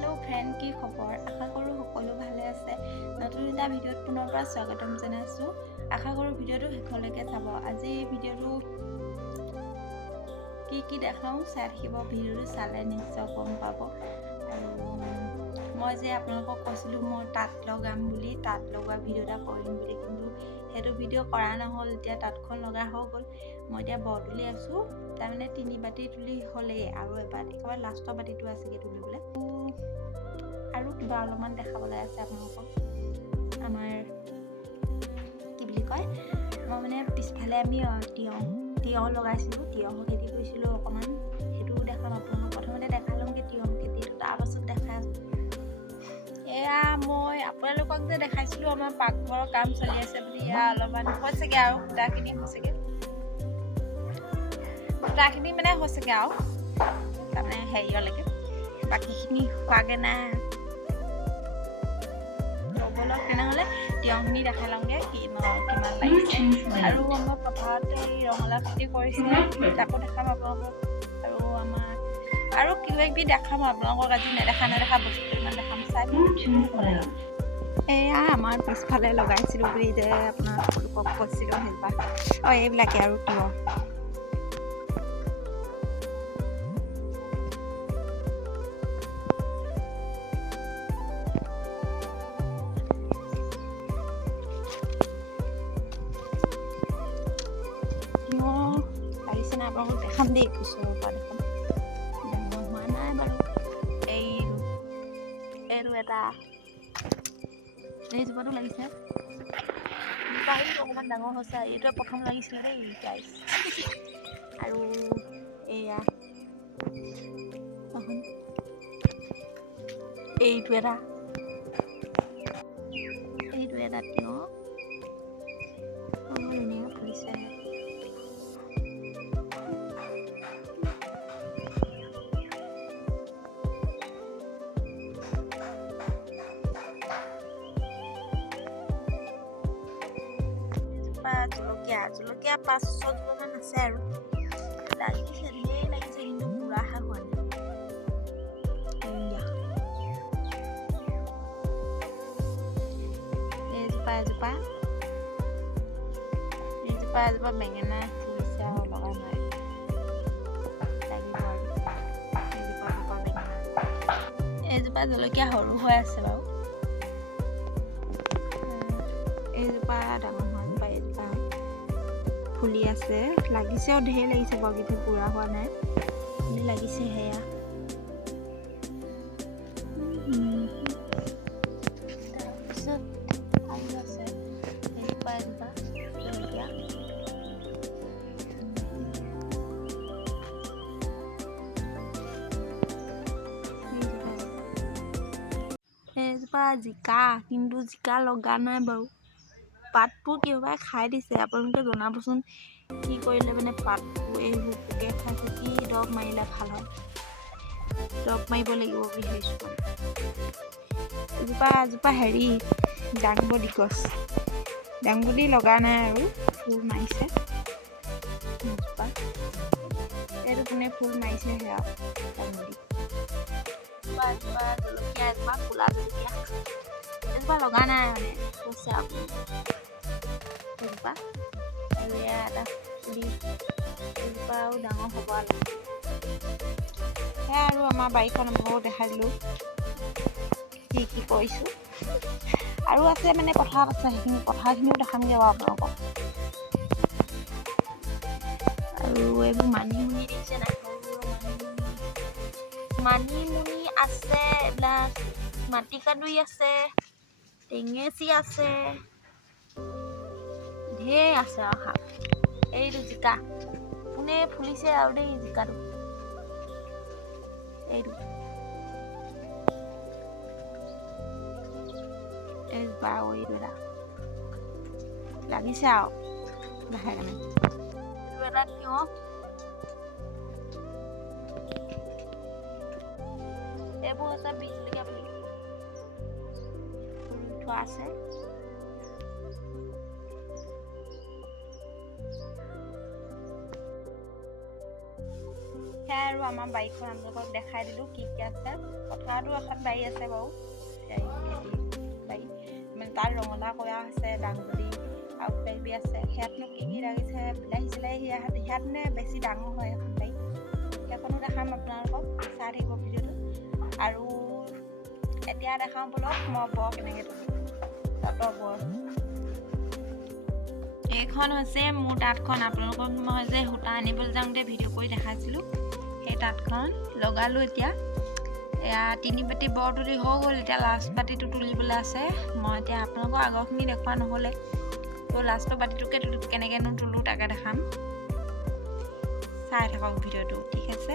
Hello' friend, কি খবৰ? আশা কৰোঁ সকলো ভালে আছে। নতুন এটা ভিডিঅ'ত পুনৰ পৰা স্বাগতম জনাইছোঁ। আশা কৰোঁ ভিডিঅ'টো শেষলৈকে চাব। আজি ভিডিঅ'টো কি দেখাওঁ চাই থাকিব। ভিডিঅ'টো চালে নিশ্চয় গম পাব। আৰু মই যে আপোনালোকক কৈছিলোঁ মই তাঁত লগাম বুলি, তাঁত লগোৱা ভিডিঅ' এটা কৰিম বুলি, কিন্তু সেইটো ভিডিঅ' কৰা নহ'ল। এতিয়া তাঁতখন লগা হৈ গ'ল। মই এতিয়া বৰ তুলি আছোঁ। তাৰমানে 3 বাতি তুলি হ'লেই, আৰু একেবাৰে লাষ্টৰ বাতিটো আছেগৈ তুলিবলৈ। আৰু কিবা অলপমান দেখাবলৈ আছে আপোনালোকক। আমাৰ কি বুলি কয়, মই মানে পিছফালে আমি তিয়ঁহ লগাইছিলোঁ, তিয়ঁহৰ খেতি কৰিছিলোঁ অকণমান। সেইটোও দেখাম আপোনালোকক। প্ৰথমতে দেখালোঁগৈ তিয়ঁহ খেতিটো, তাৰপাছত দেখাই আছোঁ। এয়া মই আপোনালোকক যে দেখাইছিলোঁ আমাৰ পাকঘৰৰ কাম চলি আছে বুলি, এয়া অলপমান হৈছেগৈ আৰু সূতাখিনি হৈছেগৈ। সূতাখিনি মানে হৈছেগৈ আৰু তাৰমানে হেৰিয়লৈকে, বাকীখিনি হোৱাগৈ নাই। ব'লক তেনেহ'লে তিয়ঁহখিনি দেখাই লওঁগৈ কিমান লাগিছে। আৰু আমাৰ পথাৰত এই ৰঙালাও খেতি কৰিছে, তাকো দেখাম আপোনালোকক। আৰু আমাৰ আৰু কিবা কিবি দেখাম আপোনালোকক। আজি নেদেখা বস্তু ইমান দেখাম, চাই। এয়া আমাৰ পিছফালে লগাইছিলোঁ বুলি যে আপোনালোকক কৈছিলোঁ, সেইবিলাক এইবিলাকে আৰু তিয়ঁহ। লাগিছে নাই আপোনালোকক দেখাম দেই, ওচৰৰ পৰা দেখাম। ডাঙৰ হোৱা নাই বাৰু। এইটো এটা এইজোপাটো লাগিছে, অকণমান ডাঙৰ হৈছে। এইটোৱে প্ৰথম লাগিছিলে দেই গাইছ। আৰু এয়া এইটো এটা তিয়ঁহ ধুনীয়া ফুলিছে। জলকীয়া 5-6 জোপামান আছে আৰু লাগিছে, ধেৰ লাগিছে, কিন্তু বুঢ়াহে হোৱা নাই। এজোপা বেঙেনা ফুলিছে আৰু লগা নাই, লাগিব আৰু এজোপা বেঙেনা। এইজোপা জলকীয়া সৰু হৈ আছে বাৰু। এইজোপা ডাঙৰ হোৱা জোপা, এইজোপা ফুলি আছে, লাগিছেও, ঢেৰ লাগিছে বাৰু, কিন্তু বুঢ়া হোৱা নাই, ফুলি লাগিছে সেয়া। তাৰপিছত আৰু আছে এজোপা জলকীয়া। এইজোপা জিকা, কিন্তু জিকা লগা নাই বাৰু। পাতবোৰ কিবাই খাই দিছে। আপোনালোকে জনাবচোন কি কৰিলে মানে পাতবোৰ এইবোৰ পোকে খাইছে, কি দৰৱ মাৰিলে ভাল হয়। দৰৱ মাৰিব লাগিব বুলি ভাবিছোঁ। এজোপা হেৰি দাংবডি গছ, দাংবডি লগা নাই আৰু ফুল মাৰিছে। এইটো কোনে ফুল মাৰিছে সেয়া দাংবডি। এজোপা জলকীয়া, এজোপা ক'লা জলকীয়া, এজোপা লগা নাই মানে কৈছে আপুনি। এজোপা আৰু এয়া এটা পুলি, এজোপা আৰু ডাঙৰ হ'ব আৰু সেয়া। আৰু আমাৰ বাৰীখন আপোনালোকক দেখাই দিলোঁ কি কৰিছোঁ। আৰু আছে মানে পথাৰত আছে, পথাৰখিনিও দেখামগৈ বাৰু আপোনালোকক। আৰু এইবোৰ মানিমুনি দেখিছে নাই, মানিমুনি আছে, এইবিলাক মাটিকাদুৰি আছে, টেঙেচি আছে, ঢেৰ আছে আৰু শাক। এইটো জিকা, কোনে ফুলিছে আৰু দেই জিকাটো। এইজোপা আৰু এইটো এটা লাগিছে আৰু লাহে কাৰণে। এইটো এটা তিয়ঁহ, এইবোৰ হৈছে বিহ জলকীয়া পুলি, ৰুই থোৱা আছে। সেয়া আৰু আমাৰ বাৰীখন আপোনালোকক দেখাই দিলোঁ কি আছে। পথাৰতো এখন বাৰী আছে বাৰু, খেতি বাৰী মানে তাত ৰঙালাও কৰা আছে, দাংবডি আৰু কিবাকিবি আছে। সেয়াতনো কি লাগিছে, বিলাহী চিলাহী সেয়াত মানে বেছি ডাঙৰ হয় এখন বাৰী। সেইখনো দেখাম আপোনালোকক, চাই থাকিব ভিডিঅ'টো। আৰু এতিয়া দেখাওঁ বলক মই বৰ কেনেকৈ তুলোঁ, তাঁতৰ বৰ। এইখন হৈছে মোৰ তাঁতখন। আপোনালোকক মই যে সূতা আনিবলৈ যাওঁতে ভিডিঅ' কৰি দেখাইছিলোঁ, সেই তাঁতখন লগালোঁ। এতিয়া এয়া 3 পাতি বৰ তুলি হৈ গ'ল, এতিয়া লাষ্ট পাতিটো তুলিবলৈ আছে। মই এতিয়া আপোনালোকক আগৰখিনি দেখুওৱা নহ'লে, তো লাষ্টৰ পাতিটোকে কেনেকৈনো তোলোঁ তাকে দেখাম। চাই থাকক ভিডিঅ'টো, ঠিক আছে।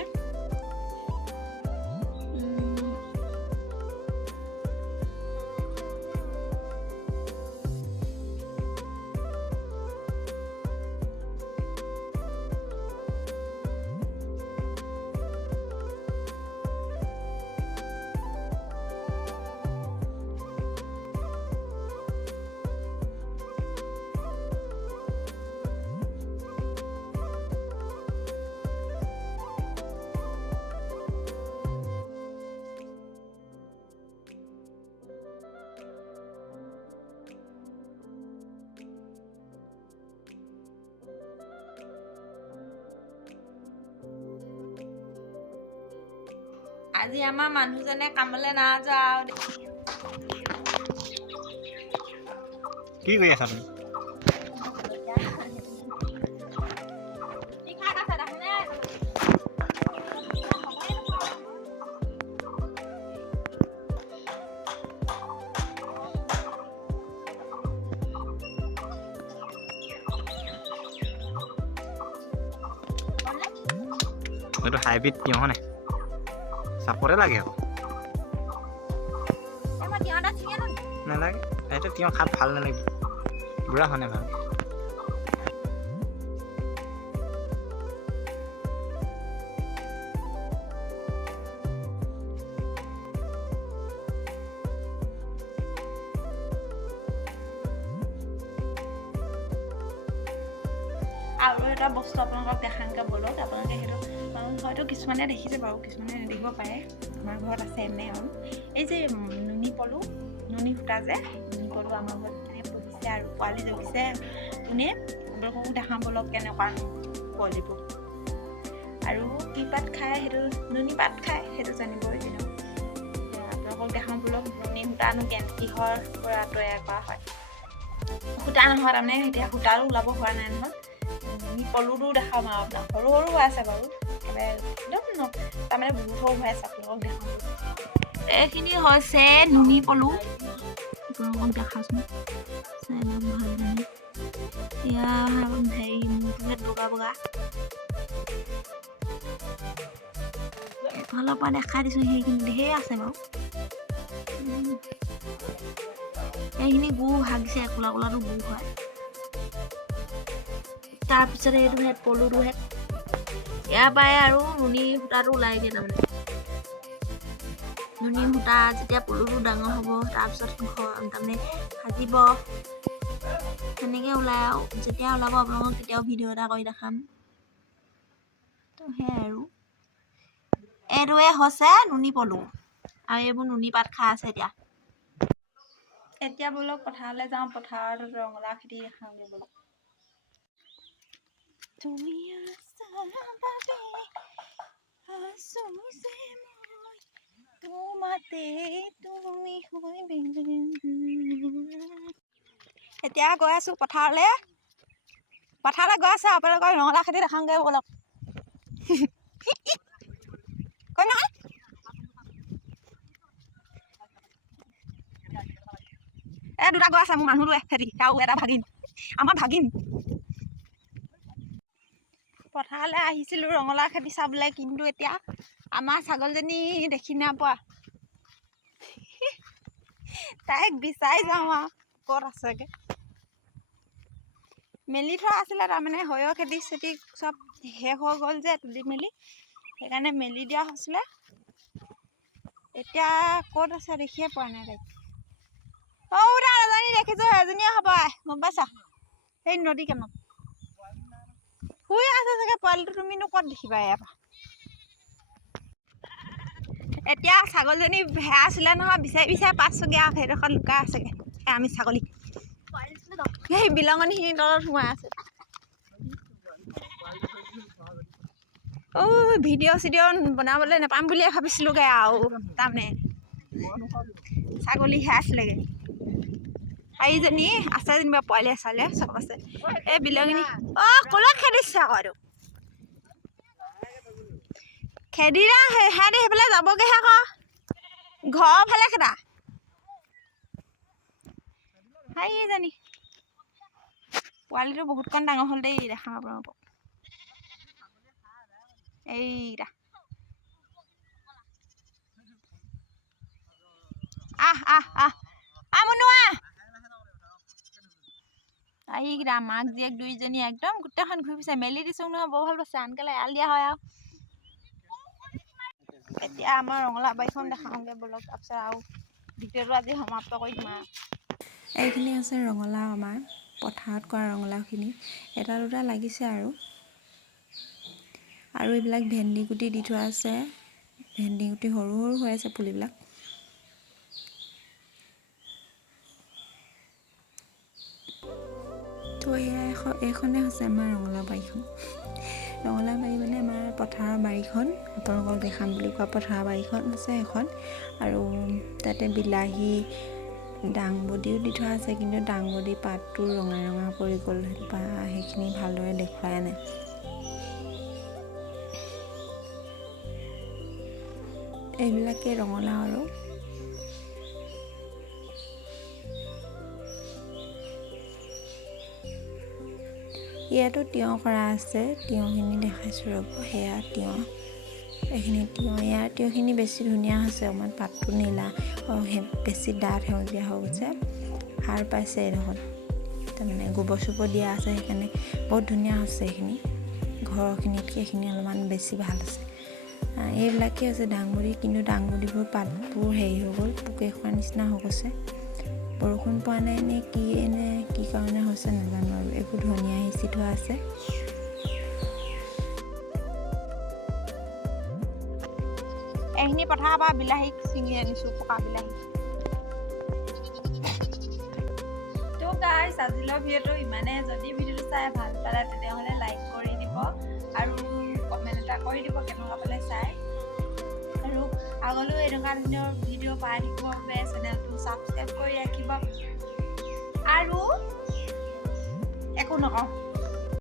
আজি আমাৰ মানুহজনে কামলৈ নাযোৱা। কি কৰি আছা তুমি? এইটো হাইব্ৰিড তিয়হ নে? চাপৰে লাগে আকৌ। নালাগে, এইটো তিয়হ খাব ভাল নালাগে, বুঢ়া হোৱা নাই ভাল। আৰু এটা বস্তু আপোনালোকক দেখাংগে বলক। আপোনালোকে সেইটো হয়তো কিছুমানে দেখিছে বাৰু, কিছুমানে নেদেখিব পাৰে। আমাৰ ঘৰত আছে এনে আৰু এই যে নুনী পলু, নুনী সূতা যে নুনী পলু আমাৰ ঘৰত পুহিছে আৰু পোৱালি জগিছে কোনে। আপোনালোককো দেখাম বলক কেনেকুৱা পোৱালিবোৰ। আৰু কি পাত খায়, সেইটো নুনী পাত খায়, সেইটো জানিবই কিন্তু আপোনালোকক দেখাম বলক। নুনী সূতানো কিহৰ পৰা তৈয়াৰ কৰা হয়। সূতা নহয় তাৰমানে, এতিয়া সূতাও ওলাব হোৱা নাই নহয়। পলুটো দেখাম আৰু আপোনাক, সৰু সৰু হৈ আছে বাৰু, একেবাৰে একদম তাৰমানে বহুত সৰু হৈ আছে। আপোনালোকক দেখাম। এইখিনি হৈছে নুনী পলু, আপোনালোকক দেখাচোন চাই লওক ভালদৰে। এয়া হেৰি মূৰটোহে বগা বগা, এফালৰ পৰা দেখাই দিছোঁ। সেইখিনি ধেৰ আছে বাৰু, এইখিনি গু ভাগিছে, কোলা কোলাটো গু হয়। তাৰপিছতে এইটো হেড পলুটো হেড, ইয়াৰ পৰাই আৰু নুনী সূতাটো ওলাই দিয়ে। তাৰমানে নুনী সূতা যেতিয়া পলুটো ডাঙৰ হ'ব, তাৰপিছত তাৰমানে সাজিব, সেনেকৈ ওলাই আৰু। যেতিয়া ওলাব আপোনালোকক তেতিয়াও ভিডিঅ' এটা কৰি দেখাম। তো সেয়াই আৰু, এইটোৱে হৈছে নুনী পলু, আৰু এইবোৰ নুনী পাত খাই আছে। এতিয়া বলক পথাৰলৈ যাওঁ, পথাৰত ৰঙালাও খেতি দেখাওঁগৈ বলক। তুমি এতিয়া গৈ আছো পথাৰলৈ গৈ আছো। আপোনালোকৰ ৰঙালাও খেতি দেখাওঁগৈ বলক। কৈ নহয় দুটা গৈ আছে মোৰ মানুহটোৱে খেতি, আৰু এটা ভাগিন, আমাৰ ভাগিন। পথাৰলৈ আহিছিলোঁ ৰঙালাও খেতি চাবলৈ, কিন্তু এতিয়া আমাৰ ছাগলজনী দেখি নাপোৱা। তাইক বিচাৰি যাওঁ আৰু ক'ত আছেগৈ। মেলি থোৱা আছিলে, তাৰমানে সৰিয়হ খেতি চেতি চব শেষ হৈ গ'ল যে তুলি মেলি, সেইকাৰণে মেলি দিয়া হৈছিলে। এতিয়া ক'ত আছে দেখিয়ে পোৱা নাই তাইক। এজনী দেখিছোঁ, এজনীয়ে হ'ব গম পাইছা, সেই নদী কাণত শুই আছে চাগে পোৱালিটো। তুমিনো ক'ত দেখিবা ইয়াৰ পৰা। এতিয়া ছাগলীজনী ভেয়া আছিলে নহয় বিচাৰি বিচাৰি পাইছোগৈ আৰু সেইডোখৰত লুকাই আছেগৈ আমি ছাগলী সেই বিলঙনিখিনিৰ তলত সোমাই আছে ভিডিঅ' চিডিঅ' বনাবলৈ নাপাম বুলিয়ে ভাবিছিলোঁগৈ আৰু তাৰমানে ছাগলী হেৰাইছিলেগৈ এইজনী আছে যেনিবা পোৱালি চালে চব আছে এই বিলঙনি ক'লৈ খেদিছে আকৌ এইটো খেদিলে সিহঁতি সেইফালে যাবগৈহে আকৌ ঘৰৰ ফালে খেদা এইজনী পোৱালিটো বহুতকণ ডাঙৰ হ'ল দেই দেখাম আপোনালোকক এইটা মুনুৱা এইকেইটা মাক জীয়েক দুইজনী একদম গোটেইখন ঘূৰি ফুৰিছে মেলি দিছোঁ নহয় বৰ ভাল পাইছে আনকালে এৰাল দিয়া হয় আৰু এতিয়া আমাৰ ৰঙালাও বাৰীখন দেখাওঁগৈ বলক তাৰপিছত আৰু ভিডিঅ'টো আজি সমাপ্ত কৰি দিম আৰু এইখিনি আছে ৰঙালাও আমাৰ পথাৰত কৰা ৰঙালাওখিনি এটা দুটা লাগিছে আৰু এইবিলাক ভেন্দি গুটি দি থোৱা আছে ভেন্দি গুটি সৰু সৰু হৈ আছে পুলিবিলাক তো এইখনে হৈছে আমাৰ ৰঙালাও বাৰীখন ৰঙালাও বাৰী মানে আমাৰ পথাৰৰ বাৰীখন আপোনালোকক দেখাম বুলি কোৱা পথাৰৰ বাৰীখন আছে এখন আৰু তাতে বিলাহী দাংবডিও দি থোৱা আছে কিন্তু দাংবডি পাতটো ৰঙা ৰঙা পৰি গ'ল বা সেইখিনি ভালদৰে দেখুৱাই নাই এইবিলাকে ৰঙালাও আৰু ইয়াতো তিয়ঁহ কৰা আছে তিয়ঁহখিনি দেখাইছোঁ ৰ'ব সেয়া তিয়ঁহ এইখিনি তিয়ঁহ ইয়াৰ তিয়ঁহখিনি বেছি ধুনীয়া হৈছে অকণমান পাতটো নীলা বেছি ডাঠ সেউজীয়া হৈ গৈছে সাৰ পাইছে এইডোখৰত তাৰমানে গোবৰ চোবৰ দিয়া আছে সেইকাৰণে বহুত ধুনীয়া হৈছে এইখিনি ঘৰৰখিনিতকৈ এইখিনি অলপমান বেছি ভাল হৈছে এইবিলাকে হৈছে দাংবডি কিন্তু দাংবডিবোৰ পাতবোৰ হেৰি হৈ গ'ল পোকে খোৱাৰ নিচিনা হৈ গৈছে বৰষুণ পোৱা নাই নে কি কাৰণে হৈছে নাজানো আৰু এইবোৰ ধনিয়া সিঁচি থোৱা আছে এইখিনি পথাৰৰ পৰা বিলাহী ছিঙি আনিছোঁ পকা বিলাহী তো গাইছ আজিলৈ ভিডিঅ'টো ইমানে যদি ভিডিঅ'টো চাই ভাল পালে তেতিয়াহ'লে লাইক কৰি দিব আৰু কমেণ্ট এটা কৰি দিব কেনেকুৱা পালে চাই আৰু আগলৈও এনেকুৱা ধৰণৰ ভিডিঅ' পাই থাকিবৰ বাবে চেনেলটো ছাবস্ক্ৰাইব কৰি ৰাখিব আৰু একো নকওঁ